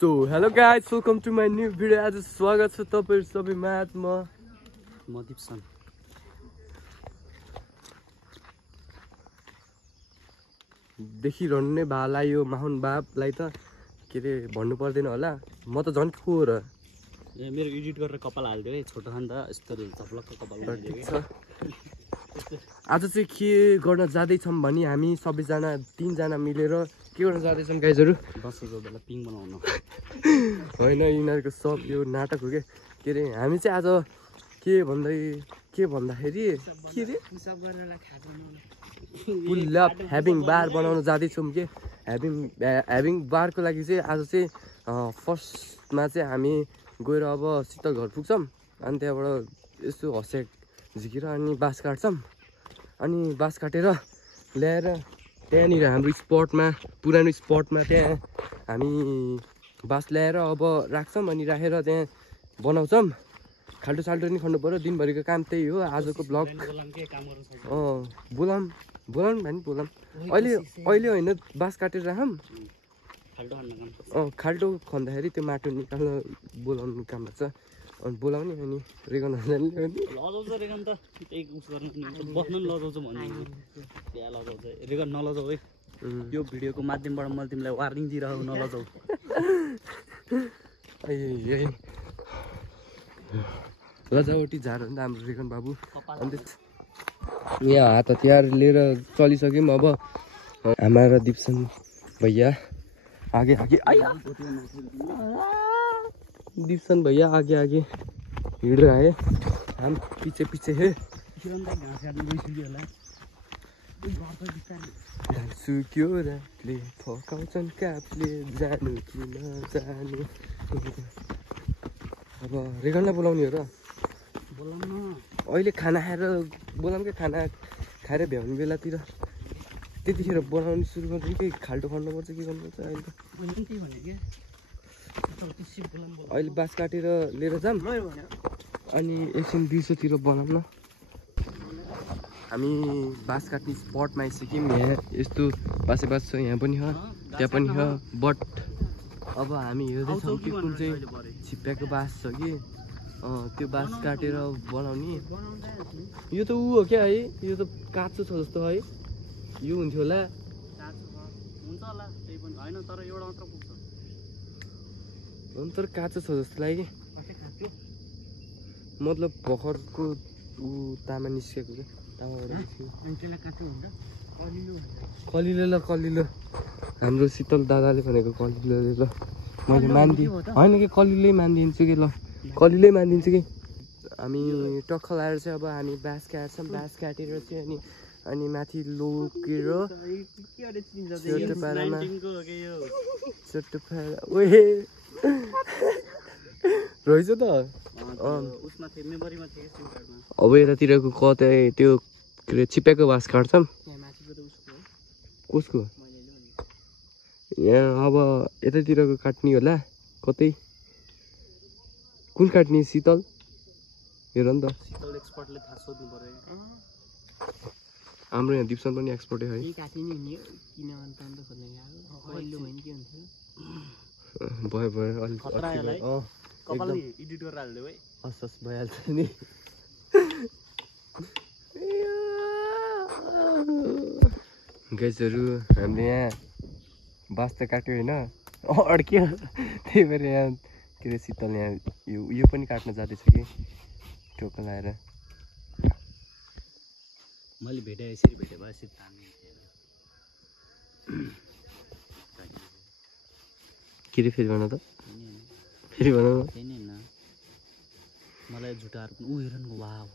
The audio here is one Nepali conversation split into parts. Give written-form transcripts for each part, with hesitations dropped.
So hello guys, welcome to my new video. आज स्वागत छ तपाईहरु सबैमा म दिपसन। देखिरहनु नै भाला यो माहुन बाबलाई त के रे भन्नु पर्दैन होला। म त झन् को र ए मेरो एडिट गरेर कपाल हाल्दियो है छोटो खान त यस्तो झपलक्क कपाल हाल्दियो। आज चाहिँ के गर्न जाँदै छौं भनी हामी सबैजना 3 जना मिलेर के गर्न जाँदै छौं गाइजहरु? दसैँको बेला पिङ बनाउन। हैन यिनीहरुको सब यो नाटक हो के रे हामी चाहिँ आज के भन्दाखेरि के रे फुल अप ह्याभिङ बार बनाउन जाँदै छौं के ह्याभिङ बारको लागि चाहिँ आज चाहिँ फर्स्टमा चाहिँ हामी गएर अब शीतल घर पुग्छौं अनि त्यहाँबाट यसो हस्याक झिकेर अनि बास काट्छौं अनि बास काटेर ल्याएर त्यहाँनिर हाम्रो स्पटमा पुरानो स्पटमा त्यहाँ हामी बास ल्याएर अब राख्छौं अनि राखेर त्यहाँ बनाउँछौं। खाल्टो साल्टो नि खन्नु पर्यो। दिनभरिको काम त्यही हो आजको ब्लग। बोलाम भनि बोलाम अहिले होइन बास काटेर राखौँ। खाल्टो खन्दाखेरि त्यो माटो निकाल्न बोलाउनु काम लाग्छ अनि बोलाउने अनि रेगन लजाउँछ रेगन त त्यही उस गर्न बस्नु नि लजाउँछ भन्ने त्यहाँ लजाउँछ रेगन नलजाऊ है। यो भिडियोको माध्यमबाट मैले तिमीलाई वार्निङ दिइरहेको नलजाऊ। लजावटी झार हो नि त हाम्रो रेगन बाबु। अन्त यहाँ हात हतियार लिएर चलिसक्यौँ। अब हाम्रो दिपसन भैया आगे दिपसन भैया आगे हिँड रहा है, हम पीछे है। सुक्यो रातले फकाउँछन् कापले जानु कि नजानु। अब रेगनलाई बोलाउने हो र अहिले खाना खाएर बोलाऊँ क्या? खाना खाएर भ्याउने बेलातिर त्यतिखेर बनाउनु सुरु गर्नु कि खाल्टो खन्नुपर्छ के गर्नुपर्छ? अहिले बास काटेर लिएर जाऊँ अनि एकछिन दिउँसोतिर बनाऊँ न। हामी बास काट्ने स्पटमा आइसक्यौँ। यहाँ यस्तो बास छ, यहाँ पनि छ त्यहाँ पनि छ। बट अब हामी हेर्दैछौँ कि कुन चाहिँ छिप्प्याएको बास छ कि त्यो बास काटेर बनाउने। यो त ऊ हो क्या है, यो त काँचो छ जस्तो है। यो हुन्थ्यो होला तर काँचो छ जस्तो लाग्यो। मतलब भर्खरको ऊ तामा निस्केको क्या, तामाबाट कलिलो हाम्रो शीतल दादाले भनेको कलिलोले ल मैले मान्दिनँ होइन कि कलिलै मानिदिन्छु कि ल कलिलै मानिदिन्छु कि। हामी टक्क लाएर चाहिँ अब हामी बाँस काट्छौँ। बाँस काटेर चाहिँ अनि माथि लोकेर चोटो पारामा रहेछ त। अब यतातिरको कतै त्यो के अरे छिप्प्याएको बाँस काट्छौँ। कसको? यहाँ अब यतातिरको काट्ने होला कतै। कुन काट्ने? शीतल हेर नि त। हाम्रो यहाँ दिपसन पनि एक्सपर्टै है। भयो हस् भइहाल्छ नि। गाइजहरु हामीले यहाँ बास त काट्यो होइन अड्क्यो। त्यही भएर यहाँ के अरे शीतल यहाँ यो पनि काट्न जाँदैछ कि टोका लाएर। मैले भेटे यसरी भेटे भएपछि के रे फेरि भन त, फेरि भन न। मलाई झुटाहरू पनि उ हेर न वाउ।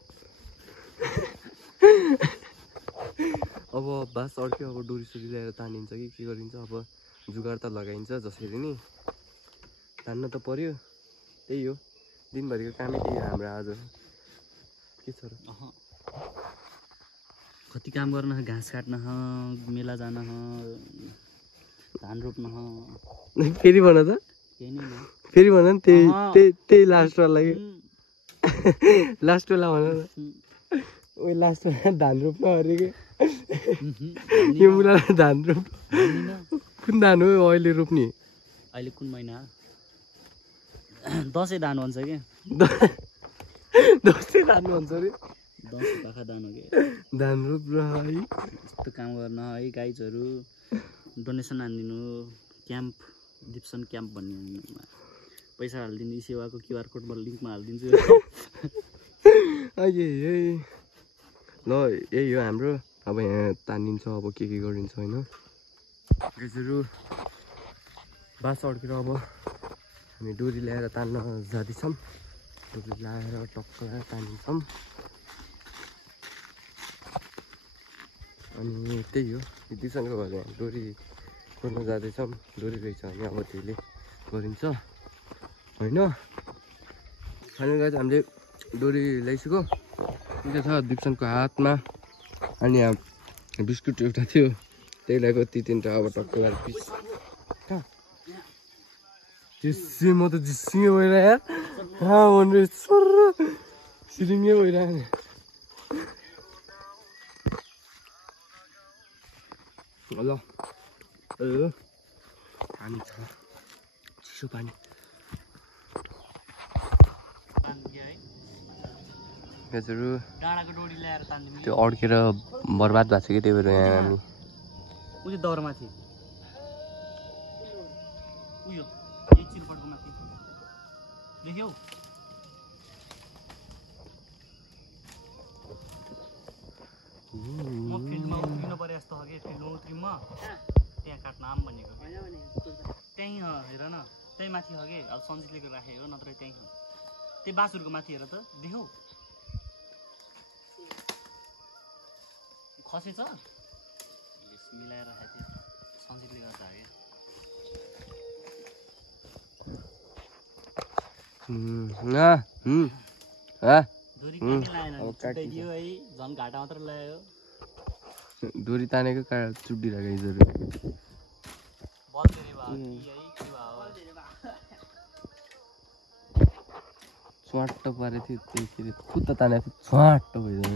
अब बास अड्क्यो। अब डोरी सोरी ल्याएर तानिन्छ कि के गरिन्छ? अब जुगाड त लगाइन्छ जसरी नि तान्न त पर्यो। त्यही हो दिनभरिको कामै त्यही हो हाम्रो आज। के छ र कति काम गर्न, घाँस काट्न, मेला जान, धान रोप्न। फेरि भन त, फेरि भन न। त्यही लास्टवाला कि लास्टवाला भन न। ओ लास्टवाला धान रोप्न अरे के यो मुला धान रोप्नु। कुन धान हो अहिले रोप्ने? अहिले कुन महिना? दसैँ दान भन्छ कि दसैँ दान भन्छ अरे दसैँ पाखा दान हो कि दान रोप र है यस्तो काम गर्न है गाइजहरू डोनेसन हानिदिनु क्याम्प डिप्सन क्याम्प भन्ने पैसा हालिदिनु यी सेवाको क्युआर कोड म लिङ्कमा हालिदिन्छु ल यही हो हाम्रो अब यहाँ तानिन्छ अब के गरिन्छ होइन गाइजहरू बास अड्केर अब हामी डोरी ल्याएर तान्न जाँदैछौँ डोरी ल्याएर टक्क ल्याएर तानिन्छौँ अनि त्यही हो डिप्सनको घर यहाँ डोरी खोज्न जाँदैछौँ डोरी रहेछ भने अब त्यसले गरिन्छ होइन फाइनल गाइज हामीले डोरी ल्याइसक्यो त्यो छ डिप्सनको हातमा अनि यहाँ बिस्कुट एउटा थियो त्यही ल्याएको ती तिनवटा अब टक्क ल्याएर पिस त्यसै म त जिस्सिङै भइरहेँ भनेर सर सिरिङै भइरहेँ ल पानी छ चिसो पानी डाँडाको डोरी ल्याएर तान्दिनु त्यो अड्केर बर्बाद भएको छ कि त्यही भएर यहाँ हामी उयो दौरामाथि उयो यही चिरपटको माथि देख्यौ म फिल्डमा उत्रिनु पऱ्यो जस्तो हो कि फिल्डमा उत्रिम म त्यहाँ काट्न आम भनेको त्यहीँ हेर न त्यहीँ माथि हो कि अब सन्जितले राखेको नत्र त्यहीँ हो त्यही बाँसुरको माथि हेर त देख्यौ खसेछ मिलाएर राखेको थियो सन्जितले गर्दा हो कि है झन् घाटा मात्र ल्यायो डोरी तानेको चुडिरहेको स्वाट्ट पारेको थियो त्यही खुट्टा तानेको थियो स्वाट्ट भइदियो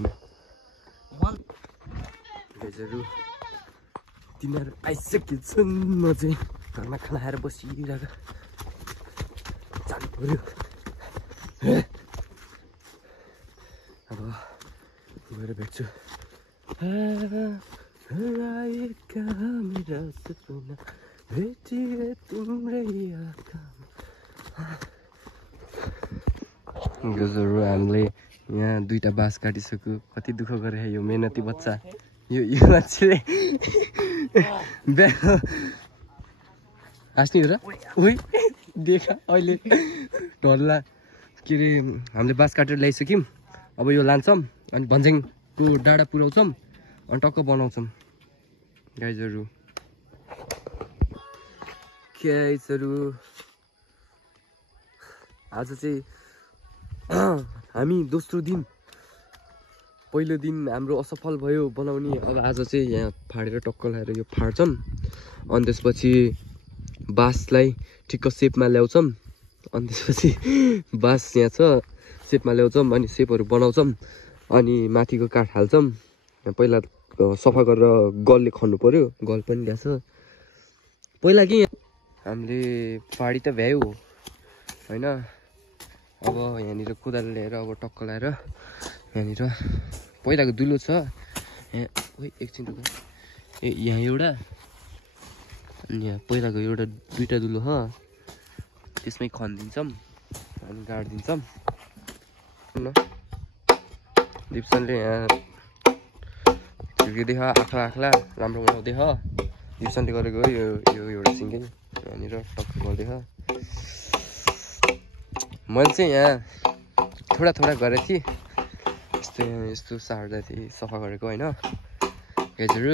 गाइजहरू तिनीहरू आइसकेछन् म चाहिँ घरमा खाना खाएर बसिरहेको जानु पर्यो अब गएर भेट्छु गाइजहरू हामीले यहाँ दुईटा बाँस काटिसक्यो कति दुःख गरे यो मेहनती बच्चा यो मान्छेले हाँस्ने हो र उही देखा अहिले ढल्ला के अरे हामीले बाँस काटेर ल्याइसक्यौँ अब यो लान्छौँ अनि भन्ज्याङको डाँडा पुऱ्याउँछौँ अनि टक्क बनाउँछौँ गाइजहरू आज चाहिँ हामी दोस्रो दिन पहिलो दिन हाम्रो असफल भयो बनाउने अब आज चाहिँ यहाँ फाडेर टक्क लगाएर यो फाड्छौँ अनि त्यसपछि बाँसलाई ठिक्क सेपमा ल्याउँछौँ अनि त्यसपछि बाँस यहाँ छ सेपमा ल्याउँछौँ अनि सेपहरू बनाउँछौँ अनि माथिको काठ हाल्छौँ पहिला सफा गरेर गलले खन्नु पर्यो गल पनि ल्याएको छ पहिला कि हामीले फाडी त भ्यायो होइन अब यहाँनिर कोदालो ल्याएर अब टक्क लगाएर यहाँनिर पहिलाको दुलो छ यहाँ एकछिन यहाँ एउटा अनि यहाँ पहिलाको एउटा दुईवटा दुलो छ त्यसमै खनिदिन्छौँ अनि गाडिदिन्छौँ न डिप्सनले यहाँ खिर्किँदै आख्ला राम्रो बनाउँदै डिप्सनले गरेको यो एउटा सिङ्गै यहाँनिर टक्क गर्दै मैले चाहिँ यहाँ थोडा गरेको थिएँ यस्तो सार्दा थिएँ सफा गरेको होइन गाइजहरू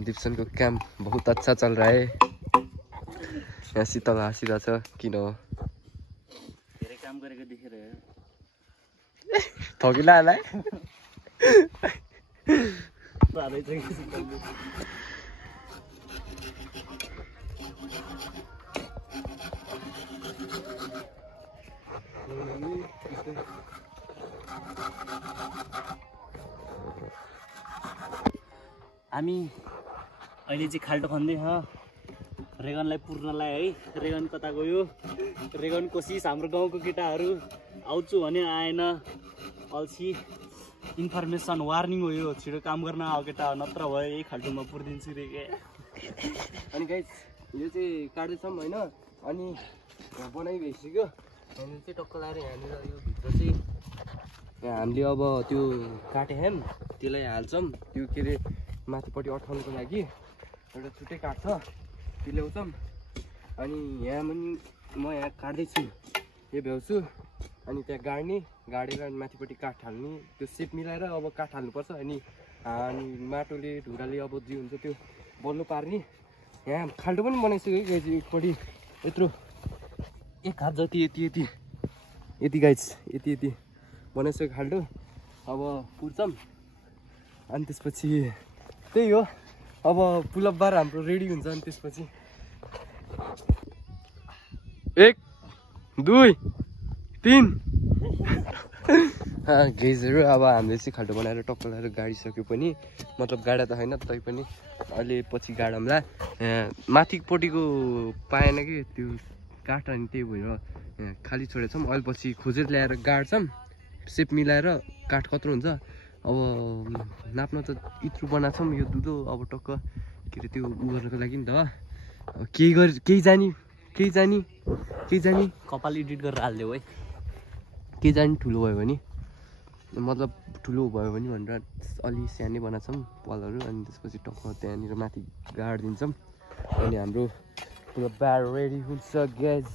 डिप्सनको काम बहुत अच्छा चल रहा है यहाँ शीतल हाँसिरहेछ किन हो धेरै काम गरेको देखेर थकिला होला है हामी अहिले चाहिँ खाल्टो खन्दै छ रेगनलाई पुर्नलाई है। रेगन कता गयो? रेगन कोसिस हाम्रो गाउँको केटाहरू आउँछु भने आएन। अल्छी इन्फर्मेसन वार्निङ हो यो। छिटो काम गर्न आऊ केटा, नत्र भयो यही खाल्टोमा पुर्दिन्छु रे के। अनि गाइस यो चाहिँ काट्दैछौँ होइन। अनि बनाइ भइसक्यो। यहाँनिर चाहिँ टक्क लाएर यहाँनिर यो भित्र चाहिँ यहाँ हामीले अब त्यो काटे ह्याम त्यसलाई हाल्छौँ। त्यो के अरे माथिपट्टि अठाउनुको लागि एउटा छुट्टै काट्छ त्यो ल्याउँछौँ। अनि यहाँ पनि म यहाँ काट्दैछु, यो भ्याउँछु। अनि त्यहाँ गाडेर अनि माथिपट्टि काठ हाल्ने, त्यो सेप मिलाएर अब काठ हाल्नुपर्छ। अनि माटोले ढुङ्गाले अब जे हुन्छ त्यो बल्लो पार्ने। यहाँ खाल्टो पनि बनाइसक्यो गाइस। एकपट्टि यत्रो एक हात जति यति गाइस यति बनाइसक्यो खाल्टो। अब पुर्छौँ अनि त्यसपछि त्यही हो। अब पुलअप बार हाम्रो रेडी हुन्छ। अनि त्यसपछि 1 2 3 गेजहरू अब हामीले चाहिँ खाल्टो बनाएर टक्क लगाएर गाडिसक्यो पनि, मतलब गाडा त होइन तै पनि अहिले पछि गाडौँला। माथिपट्टिको पाएन कि त्यो काठ, अनि त्यही भएर खाली छोडेछौँ। अहिले पछि खोजेर ल्याएर गाड्छौँ, सेप मिलाएर काठ कत्रो हुन्छ। अब नाप्न त इत्रु बनाएको छौँ यो दुधो। अब टक्क के अरे त्यो उ गर्नको लागि नि त केही जानी कपाल एडिट गरेर हालिदेऊ है। केही जानी ठुलो भयो भने, मतलब ठुलो भयो भने भनेर अलि सानै बनाएको छौँ पलहरू। अनि त्यसपछि टक्क त्यहाँनिर माथि गाडिदिन्छौँ। अनि हाम्रो पुरो बार रेडी हुन्छ ग्यास।